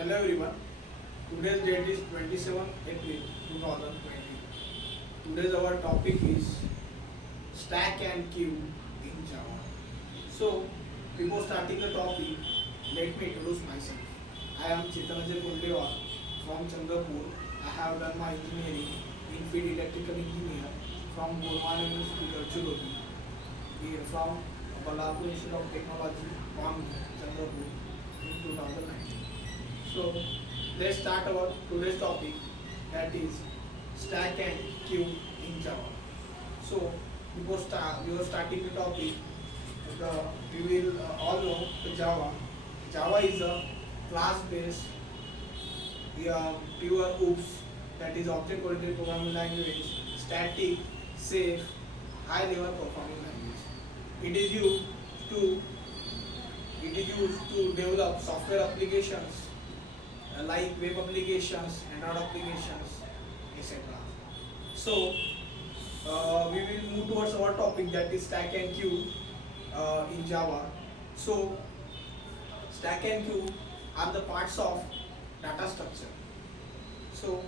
Hello everyone. Today's date is 27 April 2020. Today's our topic is stack and queue in Java. So before starting the topic, let me introduce myself. I am Chitanajay Kundewar from Chandrapur. I have done my engineering in field electrical engineer from Gurman University Gadchiroli, from Balapur Institute of Technology, Bangli, Chandrapur in 2019. So let's start our today's topic, that is stack and queue in Java. So we are starting the topic. We will all know the Java. Java is a class-based pure OOPS, that is object-oriented programming language, static, safe, high-level performing language. It is used to develop software applications like web applications, Android applications, etc. So we will move towards our topic, that is stack and queue in Java. So stack and queue are the parts of data structure. So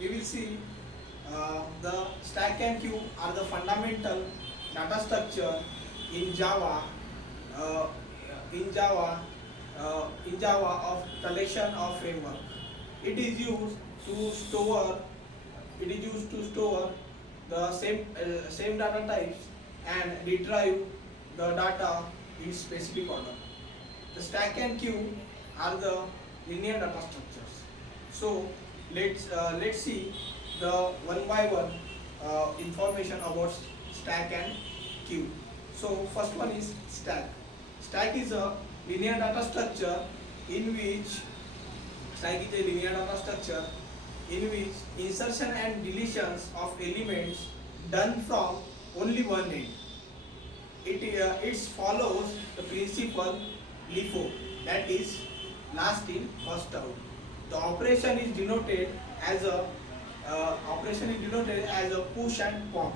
we will see the stack and queue are the fundamental data structure in Java. Uh, in Java of collection of framework. It is used to store the same data types and retrieve the data in specific order. The stack and queue are the linear data structures. So let's see the one by one information about stack and queue. So first one is stack. Stack is a linear data structure in which insertion and deletions of elements done from only one end. It follows the principle LIFO, that is last in first out. The operation is denoted as a push and pop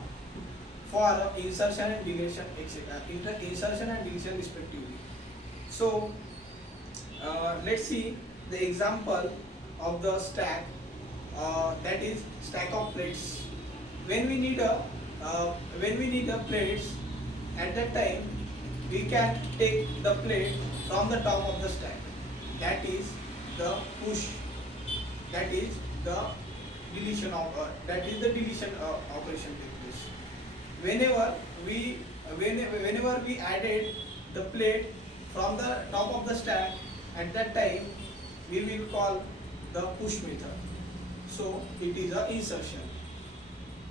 for insertion and deletion, etc. Insertion and deletion respectively. So let's see the example of the stack, that is stack of plates. When we need a plates, at that time we can take the plate from the top of the stack. That is the push. That is the deletion operation take place. Whenever we added the plate from the top of the stack, at that time we will call the push method. So it is a insertion.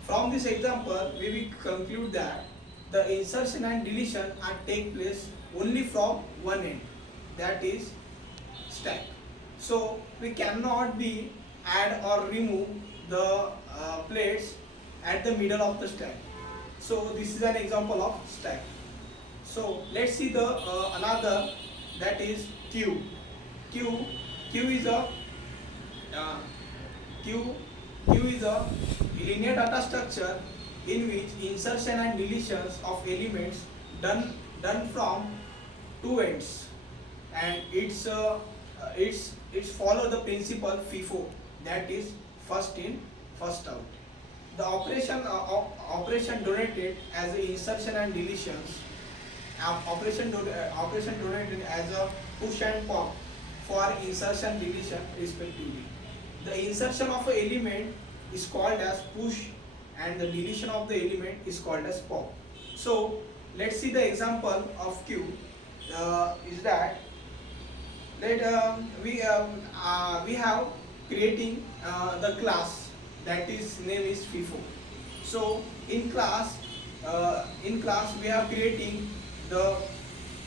From this example we will conclude that the insertion and deletion are take place only from one end, that is stack. So we cannot be add or remove the plates at the middle of the stack. So this is an example of stack. So let's see the another, that is queue. Queue is a linear data structure in which insertion and deletions of elements done from two ends, and it's follow the principle FIFO, that is first in first out. The operation denoted as a insertion and deletions, operation denoted as a push and pop for insertion deletion respectively. The insertion of an element is called as push and the deletion of the element is called as pop. So let's see the example of queue. Is that we have creating the class, that is name is FIFO. So in class we are creating the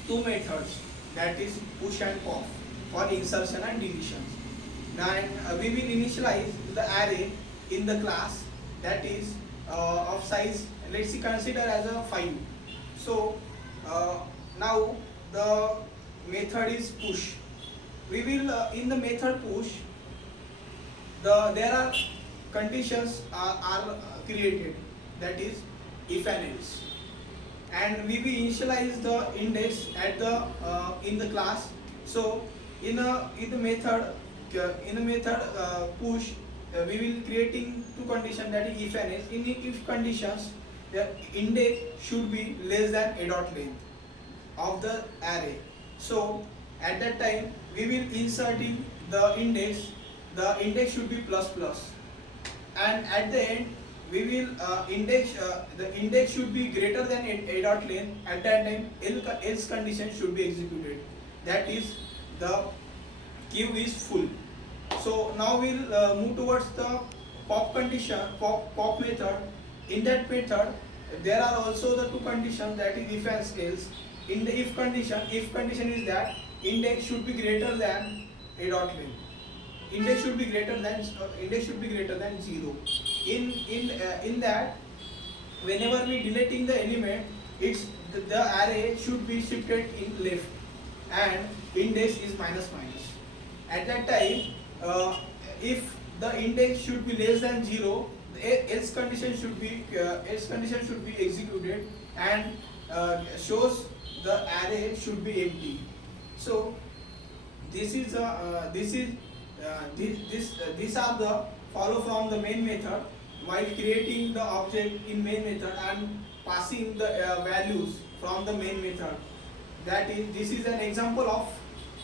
two methods, that is push and pop for insertion and deletions. Then we will initialize the array in the class, that is of size, let's see, consider as a 5. So now the method is push. We will in the method push, there are conditions are created, that is if and else, and we will initialize the index at the in the class. So in the method push, we will creating two conditions, that is if and else. In if conditions, the index should be less than a dot length of the array. So at that time we will inserting the index should be plus plus, and at the end we will the index should be greater than a dot length. At that time else condition should be executed, that is the queue is full. So now we'll move towards the pop method. In that method there are also the two conditions, that is if and else. In the if condition is that index should be greater than a dot length. Index should be greater than 0. In that, whenever we deleting the element, the array should be shifted in left, and index is minus minus. At that time, if the index should be less than 0, the else condition should be executed, and shows the array should be empty. So these are the follow from the main method while creating the object in main method and passing the values from the main method. This is an example of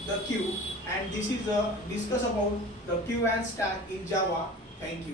the queue, and this is a discuss about the queue and stack in Java. Thank you.